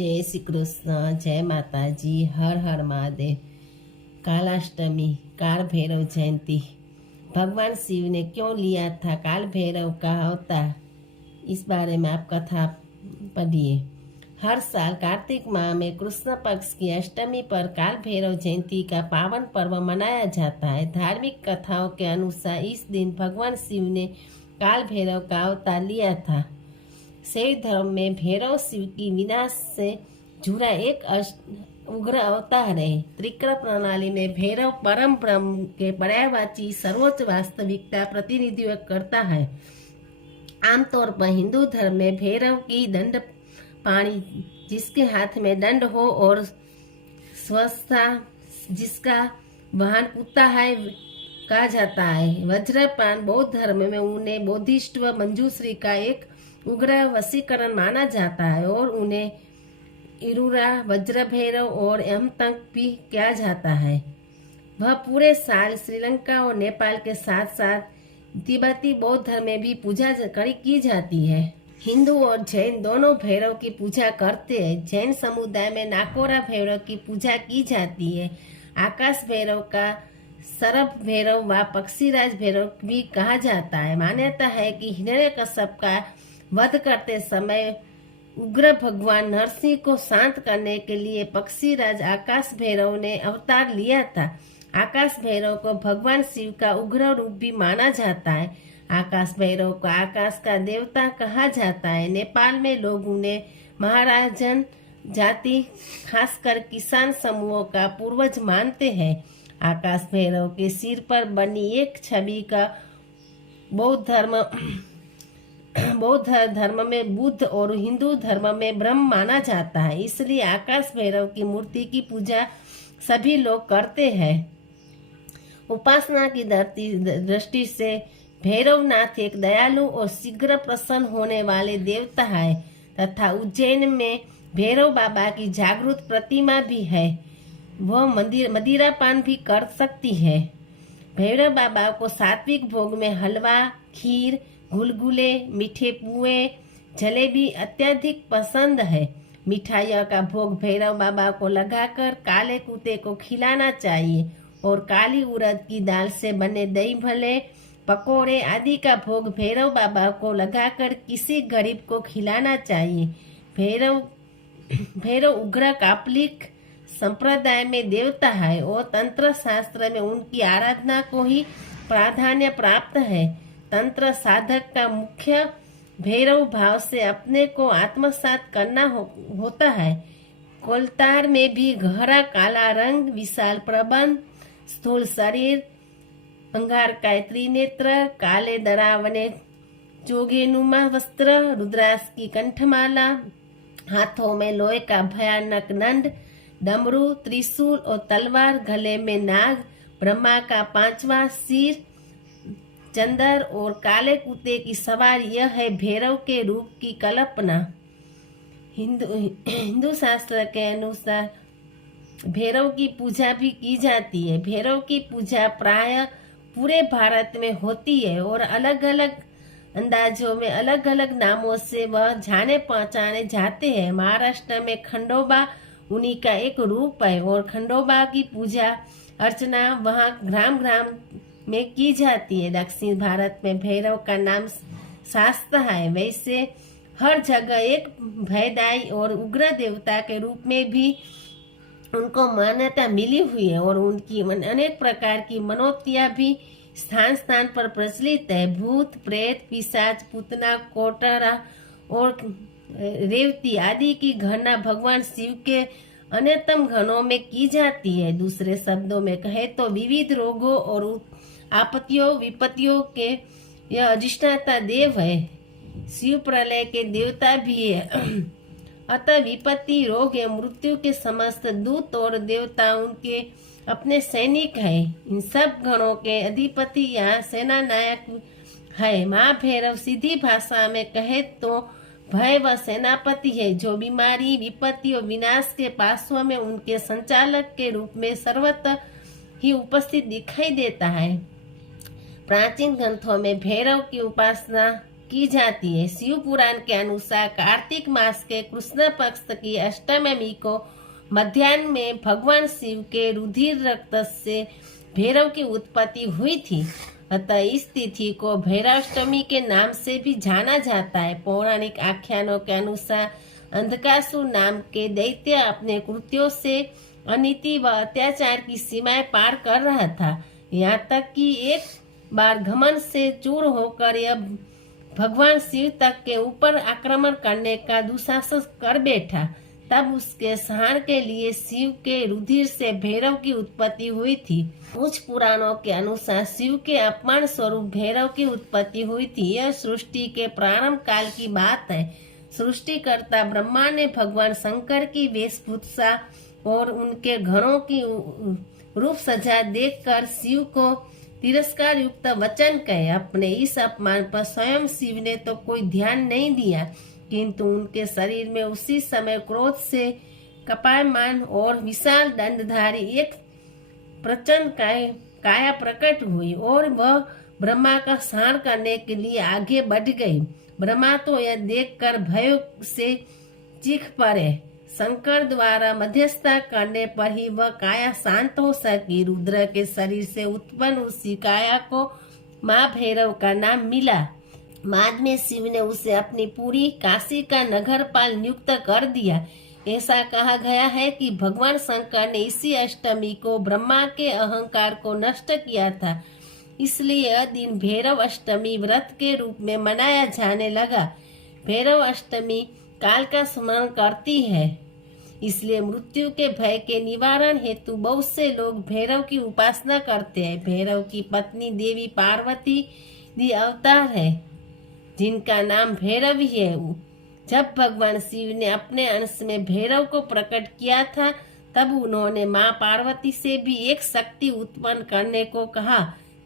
जय श्री कृष्ण, जय माताजी, हर हर महादेव। कालाष्टमी, काल भैरव जयंती। भगवान शिव ने क्यों लिया था काल भैरव का अवतार, इस बारे में आप कथा पढ़िए। हर साल कार्तिक माह में कृष्ण पक्ष की अष्टमी पर काल भैरव जयंती का पावन पर्व मनाया जाता है। धार्मिक कथाओं के अनुसार इस दिन भगवान शिव ने काल भैरव का अवतार लिया था। शैव धर्म में भैरव शिव की विनाश से जुड़ा एक उग्र अवतार है। त्रिक्र प्रणाली में भैरव परम ब्रह्म के पर्यायवाची सर्वोच्च वास्तविकता प्रतिनिधित्व करता है। आमतौर पर हिंदू धर्म में भैरव की दंड पाणी, जिसके हाथ में दंड हो और स्वस्था जिसका वाहन कुत्ता है, कहा जाता है। वज्रपान बौद्ध धर्म में उन्हें बोधिष्ट मंजूश्री का एक उग्र वशीकरण माना जाता है और उन्हें इरुरा, वज्र भैरव और यमतंक भी किया जाता है। वह पूरे साल श्रीलंका और नेपाल के साथ साथ तिब्बती बौद्ध धर्म में भी पूजा की जाती है। हिंदू और जैन दोनों भैरव की पूजा करते हैं। जैन समुदाय में नाकोरा भैरव की पूजा की जाती है। आकाश भैरव का सरभ भैरव व पक्षीराज भैरव भी कहा जाता है। मान्यता है कि हिरण्यकश्यप का वध करते समय उग्र भगवान नरसिंह को शांत करने के लिए पक्षीराज आकाश भैरव ने अवतार लिया था। आकाश भैरव को भगवान शिव का उग्र रूप भी माना जाता है। आकाश भैरव को आकाश का देवता कहा जाता है। नेपाल में लोग उन्हें महाराजन जाति, खासकर किसान समूहों का पूर्वज मानते हैं। आकाश भैरव के सिर पर बनी एक छवि का बौद्ध धर्म में बुद्ध और हिंदू धर्म में ब्रह्म माना जाता है। इसलिए आकाश भैरव की मूर्ति की पूजा सभी लोग करते हैं। उपासना की दृष्टि से भैरवनाथ एक दयालु और शीघ्र प्रसन्न होने वाले देवता है तथा उज्जैन में भैरव बाबा की जागृत प्रतिमा भी है। वह मदिरापान भी कर सकती है। भैरव बाबा को सात्विक भोग में हलवा, खीर, गुलगुले, मीठे पुए, जलेबी अत्यधिक पसंद है। मिठाइयों का भोग भैरव बाबा को लगाकर काले कुत्ते को खिलाना चाहिए और काली उड़द की दाल से बने दही भल्ले, पकोड़े आदि का भोग भैरव बाबा को लगाकर किसी गरीब को खिलाना चाहिए। भैरव उग्र कापलिक संप्रदाय में देवता है और तंत्र शास्त्र में उनकी आराधना को ही प्राधान्य प्राप्त है। तंत्र साधक का मुख्य भैरव भाव से अपने को आत्मसात करना होता है। कोलतार में भी गहरा काला रंग, विशाल प्रबंध, स्थूल शरीर, अंगार का त्रिनेत्र, काले दरावने जोगेनुमा वस्त्र, रुद्राक्ष की कंठमाला, हाथों में लोहे का भयानक दंड, डमरू, त्रिशूल और तलवार, गले में नाग, ब्रह्मा का 5वां सिर, चंदर और काले कुत्ते की सवारी, यह है भैरव के रूप की कल्पना। हिंदू शास्त्र के अनुसार भैरव की पूजा भी की जाती है। भैरव की पूजा प्रायः पूरे भारत में होती है और अलग अलग अंदाजों में अलग अलग नामों से वह जाने पहचाने जाते हैं। महाराष्ट्र में खंडोबा उन्हीं का एक रूप है और खंडोबा की पूजा अर्चना वहाँ ग्राम ग्राम में की जाती है। दक्षिण भारत में भैरव का नाम शास्त्र है। वैसे हर जगह एक भयदायी और उग्र देवता के रूप में भी उनको मान्यता मिली हुई है और उनकी अनेक प्रकार की मनोक्तियां भी स्थान स्थान पर प्रचलित है। भूत, प्रेत, पिशाच, पूतना, कोटरा और रेवती आदि की गणना भगवान शिव के अन्यतम गणों में की जाती है। दूसरे शब्दों में कहे तो विविध रोगों और आपत्तियों विपत्तियों के यह अधिष्ठाता देव है। शिव प्रलय के देवता भी है। अतः विपत्ति, रोग या मृत्यु के समस्त दूत और देवता उनके अपने सैनिक हैं। इन सब गणों के अधिपति या सेना नायक है। महाभैरव सीधी भाषा में कहे तो भय व सेनापति है, जो बीमारी, विपत्ति और विनाश के पार्श्व में उनके संचालक के रूप में सर्वत्र ही उपस्थित दिखाई देता है। प्राचीन ग्रंथों में भैरव की उपासना की जाती है। शिव पुराण के अनुसार कार्तिक मास के कृष्ण पक्ष की अष्टमी को मध्याह्न में भगवान शिव के रुधिर रक्त से भैरव की उत्पत्ति हुई थी। अतः इस तिथि को भैरवाष्टमी के नाम से भी जाना जाता है। पौराणिक आख्यानों के अनुसार अंधकासुर नाम के दैत्य अपने कृत्यों से अनीति व अत्याचार की सीमाएं पार कर रहा था। यहाँ तक कि एक बार घमंड से चूर होकर यह भगवान शिव तक के ऊपर आक्रमण करने का दुस्साहस कर बैठा। तब उसके सहन के लिए शिव के रुधिर से भैरव की उत्पत्ति हुई थी। कुछ पुराणों के अनुसार शिव के अपमान स्वरूप भैरव की उत्पत्ति हुई थी। यह सृष्टि के प्रारंभ काल की बात है। सृष्टिकर्ता ब्रह्मा ने भगवान शंकर की वेशभूषा और उनके घरों की रूप सजा देखकर शिव को तिरस्कार युक्त वचन कहे। अपने इस अपमान पर स्वयं शिव ने तो कोई ध्यान नहीं दिया, किंतु उनके शरीर में उसी समय क्रोध से कपायमान और विशाल दंडधारी एक प्रचंड काया प्रकट हुई और वह ब्रह्मा का संहार करने के लिए आगे बढ़ गई। ब्रह्मा तो यह देखकर भय से चीख पड़े। शंकर द्वारा मध्यस्थता करने पर ही वह काया शांत हो सकी। रुद्र के शरीर से उत्पन्न उसी काया को माँ भैरव का नाम मिला। बाद में शिव ने उसे अपनी पूरी काशी का नगरपाल नियुक्त कर दिया। ऐसा कहा गया है कि भगवान शंकर ने इसी अष्टमी को ब्रह्मा के अहंकार को नष्ट किया था, इसलिए यह दिन भैरव अष्टमी व्रत के रूप में मनाया जाने लगा। भैरव अष्टमी काल का स्मरण करती है, इसलिए मृत्यु के भय के निवारण हेतु बहुत से लोग भैरव की उपासना करते हैं। भैरव की पत्नी देवी पार्वती दी अवतार है, जिनका नाम भैरवी है। जब भगवान शिव ने अपने अंश में भैरव को प्रकट किया था, तब उन्होंने माँ पार्वती से भी एक शक्ति उत्पन्न करने को कहा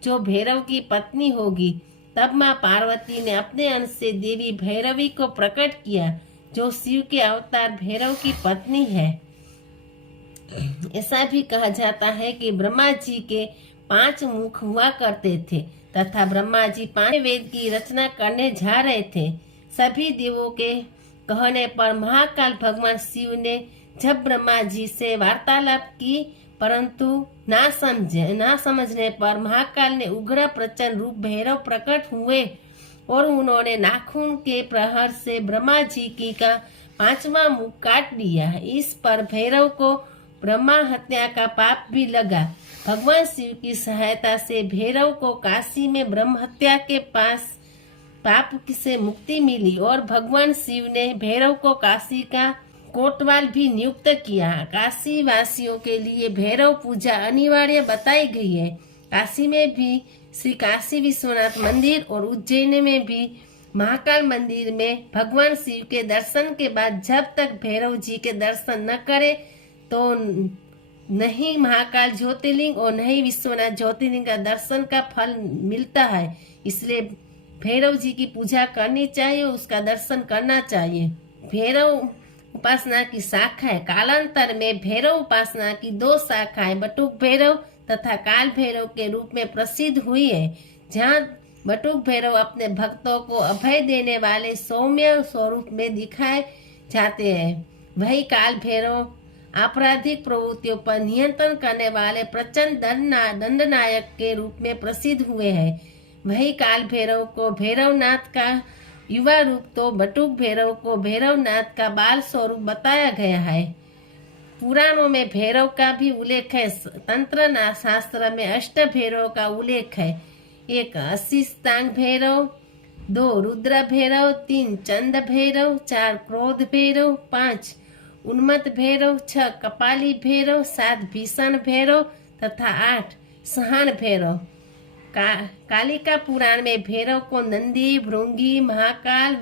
जो भैरव की पत्नी होगी। तब माँ पार्वती ने अपने अंश से देवी भैरवी को प्रकट किया, जो शिव के अवतार भैरव की पत्नी है। ऐसा भी कहा जाता है कि ब्रह्मा जी के 5 मुख हुआ करते थे तथा ब्रह्मा जी 5 वेद की रचना करने जा रहे थे। सभी देवों के कहने पर महाकाल भगवान शिव ने जब ब्रह्मा जी से वार्तालाप की, परंतु ना समझने पर महाकाल ने उग्र प्रचंड रूप भैरव प्रकट हुए और उन्होंने नाखून के प्रहार से ब्रह्मा जी की का 5वां मुख काट दिया। इस पर भैरव को ब्रह्मा हत्या का पाप भी लगा। भगवान शिव की सहायता से भैरव को काशी में ब्रह्म हत्या के पाप से मुक्ति मिली और भगवान शिव ने भैरव को काशी का कोतवाल भी नियुक्त किया। काशी वासियों के लिए भैरव पूजा अनिवार्य बताई गई है। काशी में भी श्री काशी विश्वनाथ मंदिर और उज्जैन में भी महाकाल मंदिर में भगवान शिव के दर्शन के बाद जब तक भैरव जी के दर्शन न करे तो नहीं महाकाल ज्योतिर्लिंग और नहीं विश्वनाथ ज्योतिर्लिंग का दर्शन का फल मिलता है। इसलिए भैरव जी की पूजा करनी चाहिए, उसका दर्शन करना चाहिए। भैरव उपासना की शाखाएं। कालांतर में भैरव उपासना की 2 शाखाएं बटुक भैरव तथा काल भैरव के रूप में प्रसिद्ध हुई है। जहाँ बटुक भैरव अपने भक्तों को अभय देने वाले सौम्य स्वरूप में दिखाए जाते हैं, वही काल भैरव आपराधिक प्रवृत्तियों पर नियंत्रण करने वाले प्रचंड दंडनायक के रूप में प्रसिद्ध हुए हैं। वही काल भैरव को भैरवनाथ का युवा रूप तो बटुक भैरव को भैरवनाथ का बाल स्वरूप बताया गया है। पुराणों में भैरव का भी उल्लेख है। तंत्र शास्त्र में 8 भैरव का उल्लेख है। 1 असिस्तांग भैरव, 2 रुद्र भैरव, 3 चंद भैरव, 4 क्रोध भैरव, 5 उन्मत्त भैरव, 6 कपाली भैरव, 7 भीषण भैरव तथा 8 सहन भैरव। कालिका पुराण में भैरव को नंदी, भृंगी, महाकाल,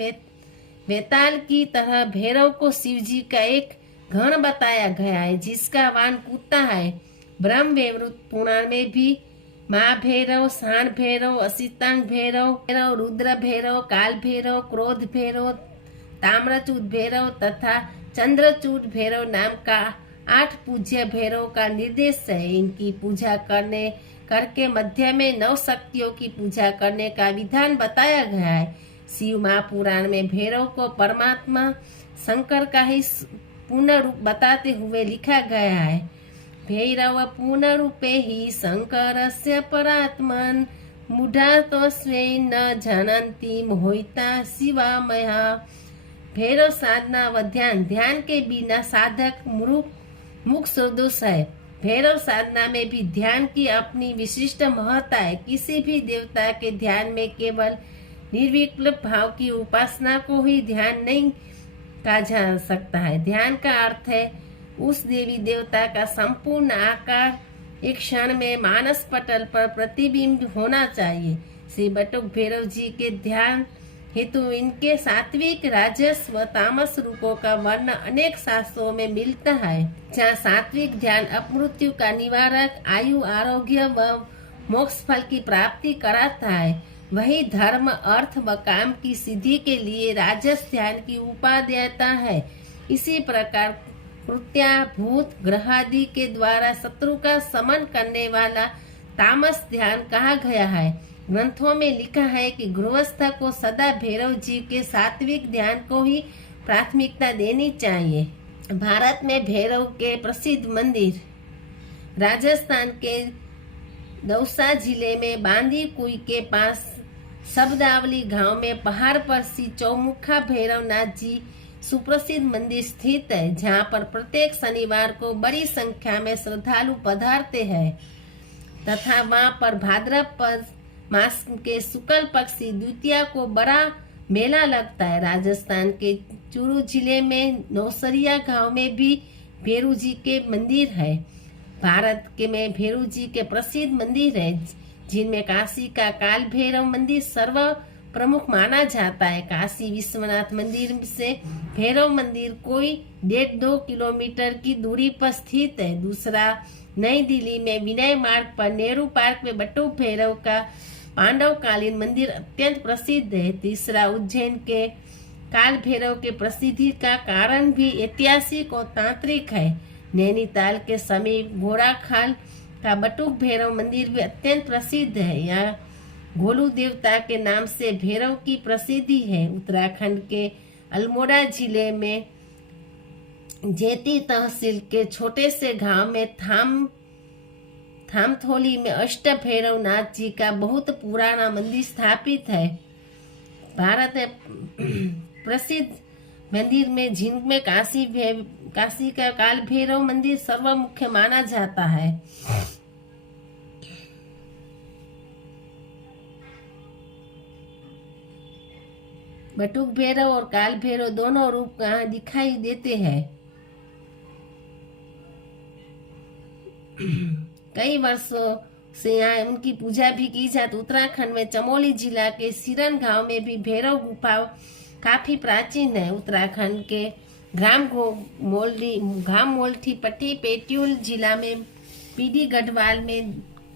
वेताल की तरह भैरव को शिवजी का एक गण बताया गया है, जिसका वाहन कुत्ता है। ब्रह्म वैवर्त पुराण में भी माँ भैरव, शान भैरव, असितांग भैरव, रुद्र भैरव, काल भैरव, क्रोध भैरव, ताम्रचूड भैरव तथा चंद्रचूड भैरव नाम का 8 पूज्य भैरव का निर्देश है। इनकी पूजा करके मध्य में 9 शक्तियों की पूजा करने का विधान बताया गया है। शिव महापुराण में भैरव को परमात्मा शंकर का ही पूर्ण रूप बताते हुए लिखा गया है। भैरव पूर्ण रूपे ही शंकरस्य परात्मन मूढ़ा तो स्वे न जानन्ति मोहिता शिवामया। भैरव साधना व ध्यान, ध्यान के बिना साधक मुख सदृश है। भैरव साधना में भी ध्यान की अपनी विशिष्ट महत्ता है। किसी भी देवता के ध्यान में केवल निर्विकल्प भाव की उपासना को ही ध्यान नहीं कहा जा सकता है। ध्यान का अर्थ है उस देवी देवता का संपूर्ण आकार एक क्षण में मानस पटल पर प्रतिबिंब होना चाहिए। श्री बटुक भैरव जी के ध्यान हेतु इनके सात्विक, राजस व तामस रूपों का वर्णन अनेक शास्त्रों में मिलता है। जहाँ सात्विक ध्यान अपमृत्यु का निवारक, आयु, आरोग्य व मोक्ष फल की प्राप्ति कराता है, वही धर्म, अर्थ व काम की सिद्धि के लिए राजस ध्यान की उपाधि देता है। इसी प्रकार कृत्या, भूत, ग्रह आदि के द्वारा शत्रु का समन करने वाला तामस ध्यान कहा गया है। ग्रंथों में लिखा है कि गृहस्थ को सदा भैरव जी के सात्विक ध्यान को ही प्राथमिकता देनी चाहिए। भारत में भैरव के प्रसिद्ध मंदिर, राजस्थान के दौसा जिले में बांदी कुई के पास शब्दावली गांव में पहाड़ पर श्री चौमुखा भैरवनाथ जी सुप्रसिद्ध मंदिर स्थित है, जहां पर प्रत्येक शनिवार को बड़ी संख्या में श्रद्धालु पधारते हैं तथा वहां पर भाद्रपद मास के शुक्ल पक्ष की द्वितीया को बड़ा मेला लगता है। राजस्थान के चूरू जिले में नौसरिया गांव में भी भैरू जी के मंदिर है। भारत के में भैरू जी के प्रसिद्ध मंदिर है, जिनमें काशी का काल भैरव मंदिर सर्व प्रमुख माना जाता है। काशी विश्वनाथ मंदिर से भैरव मंदिर कोई 1.5-2 किलोमीटर की दूरी पर स्थित है। दूसरा नई दिल्ली में विनय मार्ग पर नेहरू पार्क में बटुक भैरव का पांडवकालीन मंदिर अत्यंत प्रसिद्ध है। तीसरा उज्जैन के काल भैरव के प्रसिद्धि का कारण भी ऐतिहासिक और तांत्रिक है। नैनीताल के समीप घोड़ाखाल का बटुक भैरव मंदिर भी अत्यंत प्रसिद्ध है। यहाँ घोलू देवता के नाम से भैरव की प्रसिद्धि है। उत्तराखंड के अल्मोड़ा जिले में जेती तहसील के छोटे से गांव में थामथोली में अष्ट भैरव नाथ जी का बहुत पुराना मंदिर स्थापित है। भारत में प्रसिद्ध मंदिर में जिनमें काशी का काल भैरव मंदिर सर्वमुख्य माना जाता है। बटुक भैरव और काल भैरव दोनों रूप कहाँ दिखाई देते हैं। कई वर्षों से यहाँ उनकी पूजा भी की जाती। उत्तराखंड में चमोली जिला के सिरन गांव में भी भैरव गुफा काफी प्राचीन है। उत्तराखंड के ग्राम मोल्ठी पट्टी पेट्यूल जिला में पीडी गढ़वाल में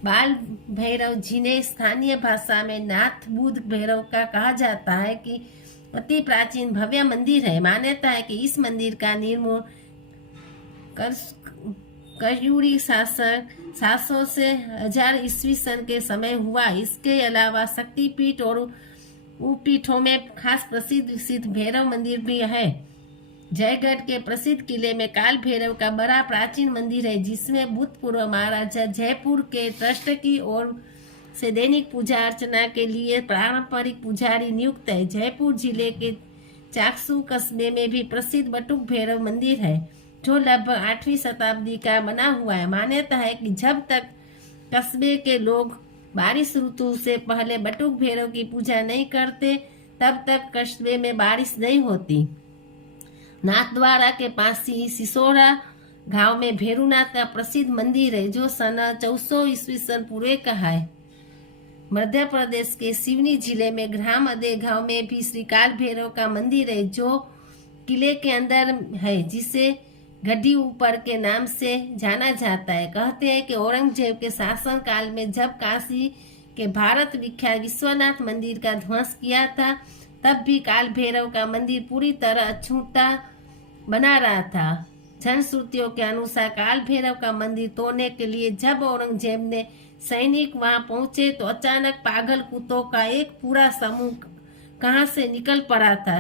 बाल भैरव, जिन्हें स्थानीय भाषा में नाथ बुद्ध भैरव का कहा जाता है, कि अति प्राचीन भव्य मंदिर है। मान्यता है कि इस मंदिर का निर्माण कयूरी शासक 700 से 1000 ईस्वी सन के समय हुआ। इसके अलावा शक्तिपीठ और उपपीठों में खास प्रसिद्ध सिद्ध भैरव मंदिर भी है। जयगढ़ के प्रसिद्ध किले में काल भैरव का बड़ा प्राचीन मंदिर है, जिसमें भूतपूर्व महाराजा जयपुर के ट्रस्ट की ओर से दैनिक पूजा अर्चना के लिए पारंपरिक पुजारी नियुक्त है। जयपुर जिले के चाकसू कस्बे में भी प्रसिद्ध बटुक भैरव मंदिर है, जो लगभग 8वीं शताब्दी का बना हुआ है। मान्यता है कि जब तक कस्बे के लोग बारिश ऋतु से पहले बटुक भैरव की पूजा नहीं करते, तब तक कस्बे में बारिश नहीं होती। नाथद्वारा के पास ही सिसोड़ा गांव में भैरूनाथ का प्रसिद्ध मंदिर है, जो सन 1400 ईस्वी सन पूर्व का है। मध्य प्रदेश के सिवनी जिले में ग्राम अदे गांव में भी श्री काल भैरव का मंदिर है, जो किले के अंदर है, जिसे गड्डी ऊपर के नाम से जाना जाता है। कहते हैं कि औरंगजेब के शासन काल में जब काशी के भारत विख्यात विश्वनाथ मंदिर का ध्वंस किया था, तब भी काल भैरव का मंदिर पूरी तरह अछूता बना रहा था। जनश्रुतियों के अनुसार काल भैरव का मंदिर तोड़ने के लिए जब औरंगजेब ने सैनिक वहां पहुंचे, तो अचानक पागल कुत्तों का एक पूरा समूह कहाँ से निकल पड़ा था।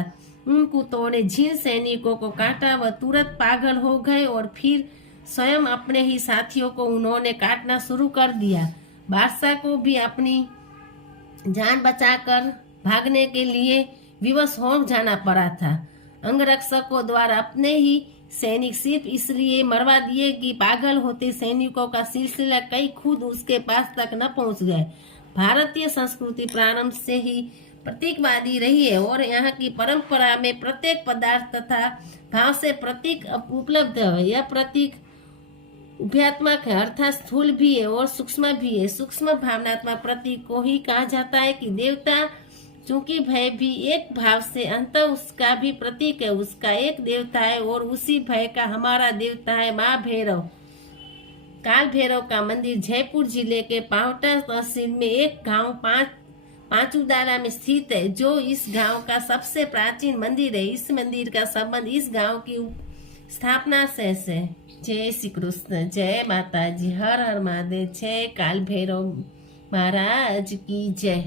उन कुत्तों ने जिन सैनिकों को काटा वह तुरंत पागल हो गए और फिर स्वयं अपने ही साथियों को उन्होंने काटना शुरू कर दिया। बादशाह को भी अपनी जान बचाकर भागने के लिए विवश हो जाना पड़ा था। अंगरक्षकों द्वारा अपने ही सैनिक सिर्फ इसलिए मरवा दिए कि पागल होते सैनिकों का सिलसिला कई खुद उसके पास तक न पहुंच गए। भारतीय संस्कृति प्रारंभ से ही प्रतीकवादी रही है और यहाँ की परंपरा में प्रत्येक पदार्थ तथा भाव से प्रतीक उपलब्ध है। यह प्रतीक उभयात्मक है अर्थात स्थूल भी है और सूक्ष्म भी है। सूक्ष्म भावनात्मक प्रतीक को ही कहा जाता है कि देवता, चूंकि भय भी एक भाव से अंत उसका भी प्रतीक है। उसका एक देवता है और उसी भय का हमारा देवता है माँ भैरव। काल भैरव का मंदिर जयपुर जिले के पांवटा तहसील में एक गांव पांचुदारा में स्थित है, जो इस गांव का सबसे प्राचीन मंदिर है। इस मंदिर का संबंध इस गांव की स्थापना से है। जय श्री कृष्ण, जय माता जी, हर हर महादेव, जय काल भैरव महाराज की जय।